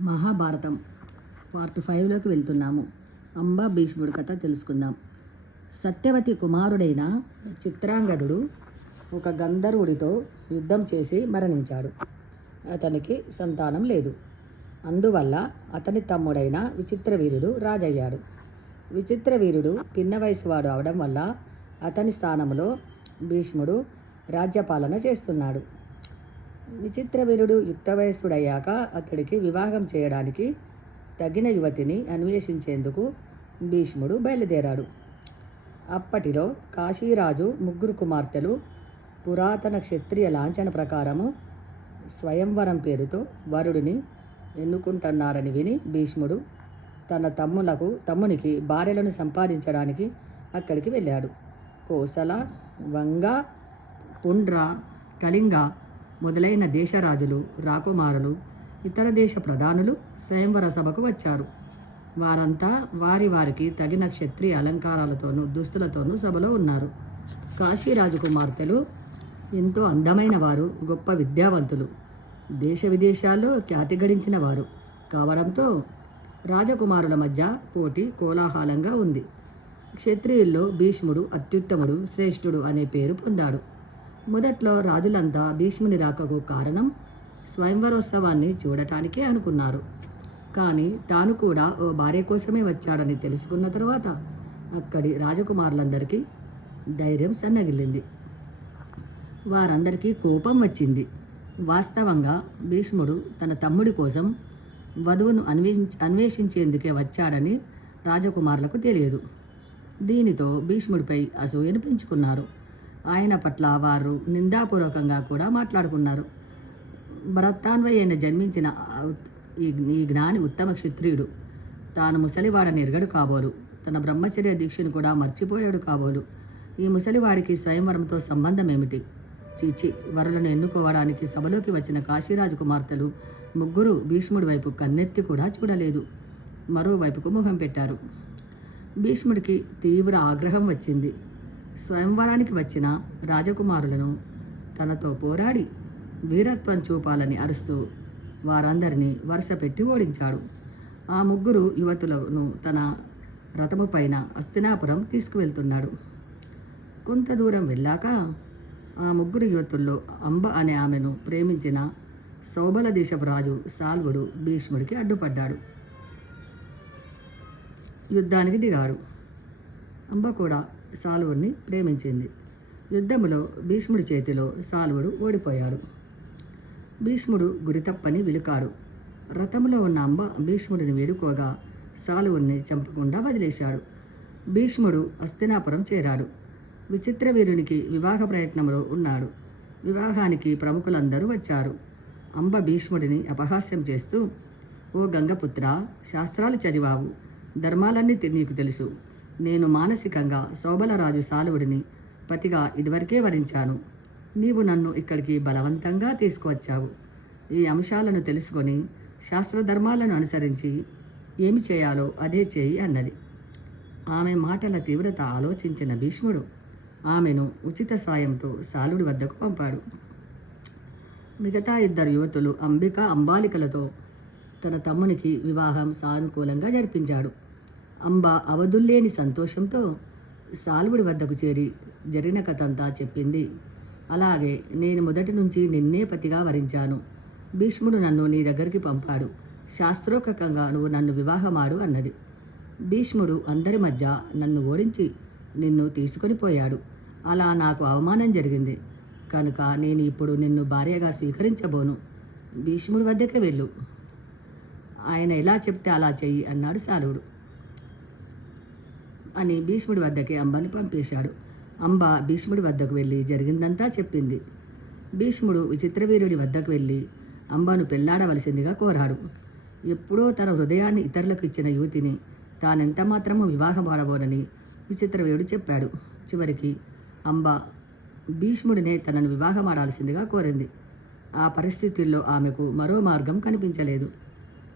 Mahabharatam part ఫైవ్లోకి వెళ్తున్నాము. అంబా భీష్ముడి కథ తెలుసుకుందాం. సత్యవతి కుమారుడైన చిత్రాంగదుడు ఒక గంధర్వుడితో యుద్ధం చేసి మరణించాడు. అతనికి సంతానం లేదు. అందువల్ల అతని తమ్ముడైన విచిత్రవీరుడు రాజయ్యాడు. విచిత్రవీరుడు పిన్న వయసువాడు అవడం వల్ల అతని స్థానంలో భీష్ముడు రాజ్యపాలన చేస్తున్నాడు. విచిత్రవీరుడు యుక్త వయస్సుడయ్యాక అతడికి వివాహం చేయడానికి తగిన యువతిని అన్వేషించేందుకు భీష్ముడు బయలుదేరాడు. అప్పటిలో కాశీరాజు ముగ్గురు కుమార్తెలు పురాతన క్షత్రియ లాంఛన ప్రకారము స్వయంవరం పేరుతో వరుడిని ఎన్నుకుంటున్నారని విని భీష్ముడు తన తమ్ములకు తమ్మునికి భార్యలను సంపాదించడానికి అక్కడికి వెళ్ళాడు. కోసల వంగ పుండ్ర కళింగ మొదలైన దేశరాజులు రాకుమారులు ఇతర దేశ ప్రధానులు స్వయంవర సభకు వచ్చారు. వారంతా వారి వారికి తగిన క్షత్రియ అలంకారాలతోనూ దుస్తులతోనూ సభలో ఉన్నారు. కాశీ రాజకుమార్తెలు ఎంతో అందమైన వారు గొప్ప విద్యావంతులు. దేశ విదేశాల్లో ఖ్యాతి గడించిన వారు. కావడంతో రాజకుమారుల మధ్య పోటీ కోలాహలంగా ఉంది. క్షత్రియుల్లో భీష్ముడు అత్యుత్తముడు శ్రేష్ఠుడు అనే పేరు పొందాడు. మొదట్లో రాజులంతా భీష్ముని రాకకు కారణం స్వయంవరోత్సవాన్ని చూడటానికే అనుకున్నారు. కానీ తాను కూడా ఓ భార్య కోసమే వచ్చాడని తెలుసుకున్న తర్వాత అక్కడి రాజకుమారులందరికీ ధైర్యం సన్నగిల్లింది. వారందరికీ కోపం వచ్చింది. వాస్తవంగా భీష్ముడు తన తమ్ముడి కోసం వధువును అన్వేషించ అన్వేషించేందుకే వచ్చాడని రాజకుమారులకు తెలియదు. దీనితో భీష్ముడిపై అసూయను పెంచుకున్నారు. ఆయన పట్ల వారు నిందాపూర్వకంగా కూడా మాట్లాడుకున్నారు. భరతాన్వయైన జన్మించిన ఈ ఈ జ్ఞాని ఉత్తమ క్షత్రియుడు. తాను ముసలివాడని ఎరగడు కాబోలు. తన బ్రహ్మచర్య దీక్షను కూడా మర్చిపోయాడు కాబోలు. ఈ ముసలివాడికి స్వయంవరంతో సంబంధం ఏమిటి చీచి వరులను ఎన్నుకోవడానికి సభలోకి వచ్చిన కాశీరాజు కుమార్తెలు ముగ్గురు భీష్ముడి వైపు కన్నెత్తి కూడా చూడలేదు. మరోవైపుకు ముఖం పెట్టారు. భీష్ముడికి తీవ్ర ఆగ్రహం వచ్చింది. స్వయంవరానికి వచ్చిన రాజకుమారులను తనతో పోరాడి వీరత్వం చూపాలని అరుస్తూ వారందరినీ వరుస పెట్టి ఓడించాడు. ఆ ముగ్గురు యువతులను తన రథము పైన అస్తినాపురం తీసుకువెళ్తున్నాడు. కొంత దూరం వెళ్ళాక ఆ ముగ్గురు యువతుల్లో అంబ అనే ఆమెను ప్రేమించిన సౌబల దేశపు రాజు సాల్వుడు భీష్ముడికి అడ్డుపడ్డాడు. యుద్ధానికి దిగాడు. అంబ కూడా సాలువుడిని ప్రేమించింది. యుద్ధములో భీష్ముడి చేతిలో సాలువుడు ఓడిపోయాడు. భీష్ముడు గురితప్పని విలుకాడు. రథములో ఉన్న అంబ భీష్ముడిని వేడుకోగా సాలువుడిని చంపకుండా వదిలేశాడు. భీష్ముడు అస్తినాపురం చేరాడు. విచిత్రవీరునికి వివాహ ప్రయత్నంలో ఉన్నాడు. వివాహానికి ప్రముఖులందరూ వచ్చారు. అంబ భీష్ముడిని అపహాస్యం చేస్తూ ఓ గంగపుత్ర శాస్త్రాలు చదివావు. ధర్మాలన్నీ నీకు తెలుసు. నేను మానసికంగా శోభలరాజు సాలువుడిని పతిగా ఇదివరకే వరించాను. నీవు నన్ను ఇక్కడికి బలవంతంగా తీసుకువచ్చావు. ఈ అంశాలను తెలుసుకొని శాస్త్రధర్మాలను అనుసరించి ఏమి చేయాలో అదే చేయి అన్నది. ఆమె మాటల తీవ్రత ఆలోచించిన భీష్ముడు ఆమెను ఉచిత సాయంతో సాలుడి వద్దకు పంపాడు. మిగతా ఇద్దరు యువతులు అంబిక అంబాలికలతో తన తమ్మునికి వివాహం సానుకూలంగా జరిపించాడు. అంబ అవధుల్లేని సంతోషంతో సాల్వుడి వద్దకు చేరి జరిగిన కథంతా చెప్పింది. అలాగే నేను మొదటి నుంచి నిన్నే పతిగా వరించాను. భీష్ముడు నన్ను నీ దగ్గరికి పంపాడు. శాస్త్రోక్తంగా నువ్వు నన్ను వివాహమాడు అన్నది. భీష్ముడు అందరి మధ్య నన్ను ఓడించి నిన్ను తీసుకొని పోయాడు. అలా నాకు అవమానం జరిగింది. కనుక నేను ఇప్పుడు నిన్ను భార్యగా స్వీకరించబోను. భీష్ముడి వద్దకే వెళ్ళు. ఆయన ఎలా చెప్తే అలా చెయ్యి అన్నాడు సాలుడు అని భీష్ముడి వద్దకి అంబని పంపేశాడు. అంబ భీష్ముడి వద్దకు వెళ్ళి జరిగిందంతా చెప్పింది. భీష్ముడు విచిత్రవీరుడి వద్దకు వెళ్ళి అంబను పెళ్ళాడవలసిందిగా కోరాడు. ఎప్పుడో తన హృదయాన్ని ఇతరులకు ఇచ్చిన యువతిని తానెంత మాత్రము వివాహం ఆడబోనని విచిత్రవీరుడు చెప్పాడు. చివరికి అంబ భీష్ముడినే తనను వివాహం ఆడాల్సిందిగా కోరింది. ఆ పరిస్థితుల్లో ఆమెకు మరో మార్గం కనిపించలేదు.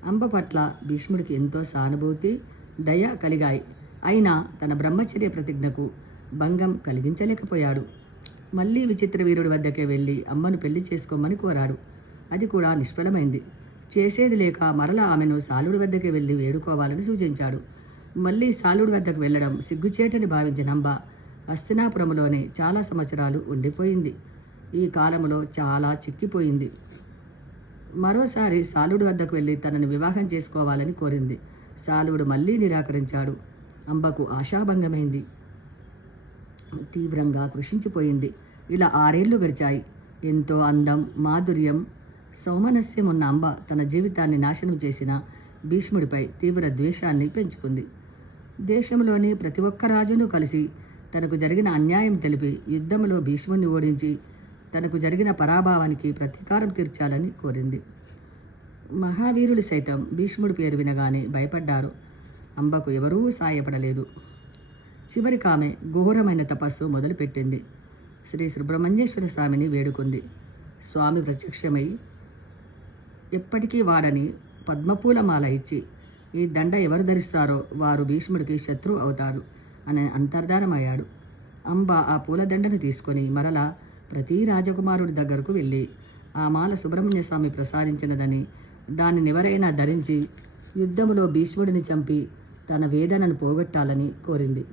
అంబ పట్ల భీష్ముడికి ఎంతో సానుభూతి దయ కలిగాయి. అయినా తన బ్రహ్మచర్య ప్రతిజ్ఞకు భంగం కలిగించలేకపోయాడు. మళ్ళీ విచిత్ర వీరుడి వద్దకే వెళ్ళి అమ్మను పెళ్ళి చేసుకోమని కోరాడు. అది కూడా నిష్ఫలమైంది. చేసేది లేక మరల ఆమెను సాలుడి వద్దకి వెళ్ళి వేడుకోవాలని సూచించాడు. మళ్ళీ సాలుడి వద్దకు వెళ్ళడం సిగ్గుచేటని భావించిన అంబ హస్తినాపురంలోనే చాలా సంవత్సరాలు ఉండిపోయింది. ఈ కాలంలో చాలా చిక్కిపోయింది. మరోసారి సాలుడు వద్దకు వెళ్ళి తనను వివాహం చేసుకోవాలని కోరింది. సాలుడు మళ్ళీ నిరాకరించాడు. అంబకు ఆశాభంగమైంది. తీవ్రంగా కృషించిపోయింది. ఇలా ఆరేళ్ళు గడిచాయి. ఎంతో అందం మాధుర్యం సౌమనస్యం ఉన్న అంబ తన జీవితాన్ని నాశనం చేసిన భీష్ముడిపై తీవ్ర ద్వేషాన్ని పెంచుకుంది. దేశంలోని ప్రతి ఒక్క రాజును కలిసి తనకు జరిగిన అన్యాయం తెలిపి యుద్ధంలో భీష్ముడిని ఓడించి తనకు జరిగిన పరాభావానికి ప్రతీకారం తీర్చాలని కోరింది. మహావీరులు సైతం భీష్ముడి పేరు వినగానే భయపడ్డారు. అంబకు ఎవరూ సాయపడలేదు. చివరికి ఆమె ఘోరమైన తపస్సు మొదలుపెట్టింది. శ్రీ సుబ్రహ్మణ్యేశ్వర స్వామిని వేడుకుంది. స్వామి ప్రత్యక్షమై ఎప్పటికీ వాడని పద్మపూలమాల ఇచ్చి ఈ దండ ఎవరు ధరిస్తారో వారు భీష్ముడికి శత్రువు అవుతారు అని అంతర్ధానమయ్యాడు. అంబ ఆ పూలదండను తీసుకొని మరలా ప్రతి రాజకుమారుడి దగ్గరకు వెళ్ళి ఆ మాల సుబ్రహ్మణ్య స్వామి ప్రసాదించినదని దానిని ఎవరైనా ధరించి యుద్ధములో భీష్ముడిని చంపి తన వేదనను పోగొట్టాలని కోరింది.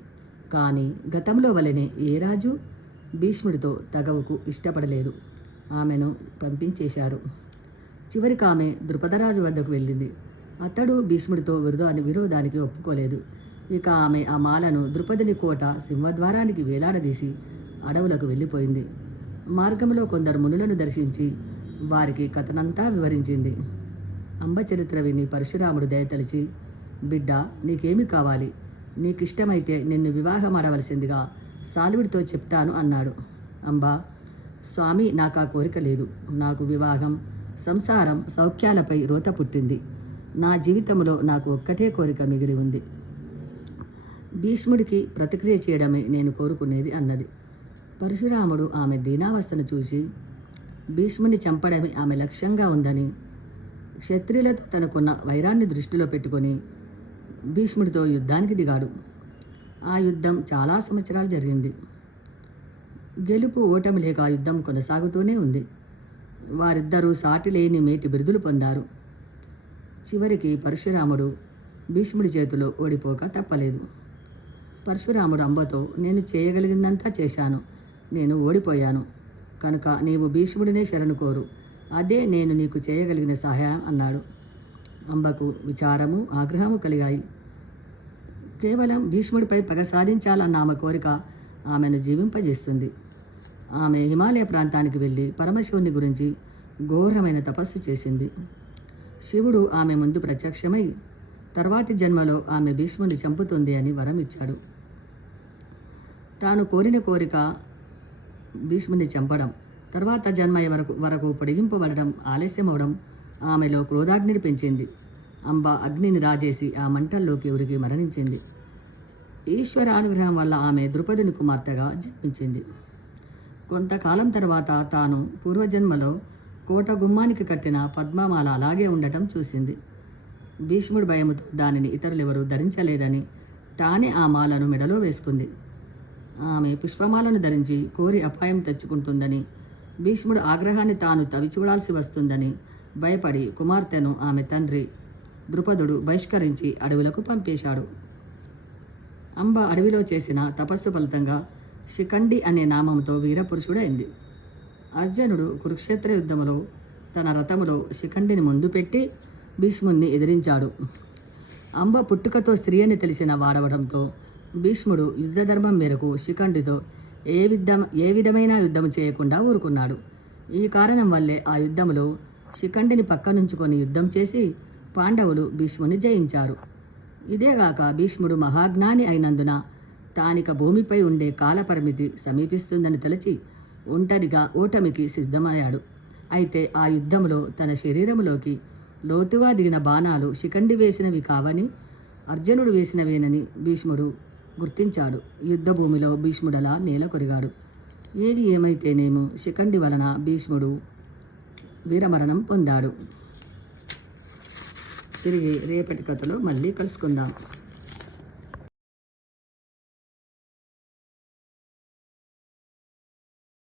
కానీ గతంలో వలెనే ఏ రాజు భీష్ముడితో తగవుకు ఇష్టపడలేదు. ఆమెను పంపించేశారు. చివరికి ఆమె ద్రుపదరాజు వద్దకు వెళ్ళింది. అతడు భీష్ముడితో విరుదాని విరోధానికి ఒప్పుకోలేదు. ఇక ఆమె ఆ మాలను ద్రుపదిని కోట సింహద్వారానికి వేలాడదీసి అడవులకు వెళ్ళిపోయింది. మార్గంలో కొందరు మునులను దర్శించి వారికి కథనంతా వివరించింది. అంబ చరిత్ర విని పరశురాముడు దయతలిచి బిడ్డ నీకేమి కావాలి? నీకిష్టమైతే నిన్ను వివాహం ఆడవలసిందిగా సాలువుడితో చెప్తాను అన్నాడు. అంబా స్వామి నాకు ఆ కోరిక లేదు. నాకు వివాహం సంసారం సౌఖ్యాలపై రోత పుట్టింది. నా జీవితంలో నాకు ఒక్కటే కోరిక మిగిలి ఉంది. భీష్ముడికి ప్రతిక్రియ చేయడమే నేను కోరుకునేది అన్నది. పరశురాముడు ఆమె దీనావస్థను చూసి భీష్ముని చంపడమే ఆమె లక్ష్యంగా ఉందని క్షత్రియులతో తనకున్న వైరాన్ని దృష్టిలో పెట్టుకొని భీష్ముడితో యుద్ధానికి దిగాడు. ఆ యుద్ధం చాలా సంవత్సరాలు జరిగింది. గెలుపు ఓటమి లేక యుద్ధం కొనసాగుతూనే ఉంది. వారిద్దరూ సాటి లేని మేటి బిరుదులు పొందారు. చివరికి పరశురాముడు భీష్ముడి చేతిలో ఓడిపోక తప్పలేదు. పరశురాముడు అంబతో నేను చేయగలిగిందంతా చేశాను. నేను ఓడిపోయాను. కనుక నీవు భీష్ముడినే శరణు కోరు. అదే నేను నీకు చేయగలిగిన సహాయం అన్నాడు. అంబకు విచారము ఆగ్రహము కలిగాయి. కేవలం భీష్ముడిపై పగ సాధించాలన్న ఆమె కోరిక ఆమెను జీవింపజేస్తుంది. ఆమె హిమాలయ ప్రాంతానికి వెళ్ళి పరమశివుని గురించి ఘోరమైన తపస్సు చేసింది. శివుడు ఆమె ముందు ప్రత్యక్షమై తర్వాతి జన్మలో ఆమె భీష్ముని చంపుతుంది అని వరం ఇచ్చాడు. తాను కోరిన కోరిక భీష్ముని చంపడం తర్వాత జన్మ వరకు వరకు పొడిగింపబడడం ఆలస్యమవడం ఆమెలో క్రోధాగ్నిని పెంచింది. అంబ అగ్నిని రాజేసి ఆ మంటల్లోకి ఉరికి మరణించింది. ఈశ్వర అనుగ్రహం వల్ల ఆమె ద్రుపదిని కుమార్తెగా జన్మించింది. కొంతకాలం తర్వాత తాను పూర్వజన్మలో కోట గుమ్మానికి కట్టిన పద్మమాల అలాగే ఉండటం చూసింది. భీష్ముడి భయముతో దానిని ఇతరులెవరూ ధరించలేదని తానే ఆ మాలను మెడలో వేసుకుంది. ఆమె పుష్పమాలను ధరించి కోరి అపాయం తెచ్చుకుంటుందని భీష్ముడు ఆగ్రహాన్ని తాను తవి చూడాల్సి వస్తుందని భయపడి కుమార్తెను ఆమె తండ్రి ద్రుపదుడు బహిష్కరించి అడవులకు పంపేశాడు. అంబ అడవిలో చేసిన తపస్సు ఫలితంగా శిఖండి అనే నామంతో వీరపురుషుడైంది. అర్జునుడు కురుక్షేత్ర యుద్ధములో తన రథములో శిఖండిని ముందు పెట్టి భీష్ముణ్ణి ఎదిరించాడు. అంబ పుట్టుకతో స్త్రీ అని తెలిసిన వాడవడంతో భీష్ముడు యుద్ధధర్మం మేరకు శిఖండితో ఏ విధం ఏ విధమైన యుద్ధం చేయకుండా ఊరుకున్నాడు. ఈ కారణం వల్లే ఆ యుద్ధములో శిఖండిని పక్కనుంచుకొని యుద్ధం చేసి పాండవులు భీష్ముని జయించారు. ఇదేగాక భీష్ముడు మహాజ్ఞాని అయినందున తానిక భూమిపై ఉండే కాలపరిమితి సమీపిస్తుందని తలచి ఒంటరిగా ఓటమికి సిద్ధమయ్యాడు. అయితే ఆ యుద్ధంలో తన శరీరంలోకి లోతుగా దిగిన బాణాలు శిఖండి వేసినవి కావని అర్జునుడు వేసినవేనని భీష్ముడు గుర్తించాడు. యుద్ధభూమిలో భీష్ముడలా నేల కొరిగాడు. ఏది ఏమైతేనేమో శిఖండి వలన భీష్ముడు వీరమరణం పొందాడు. తిరిగి రేపటి కథలో మళ్ళీ కలుసుకుందాం.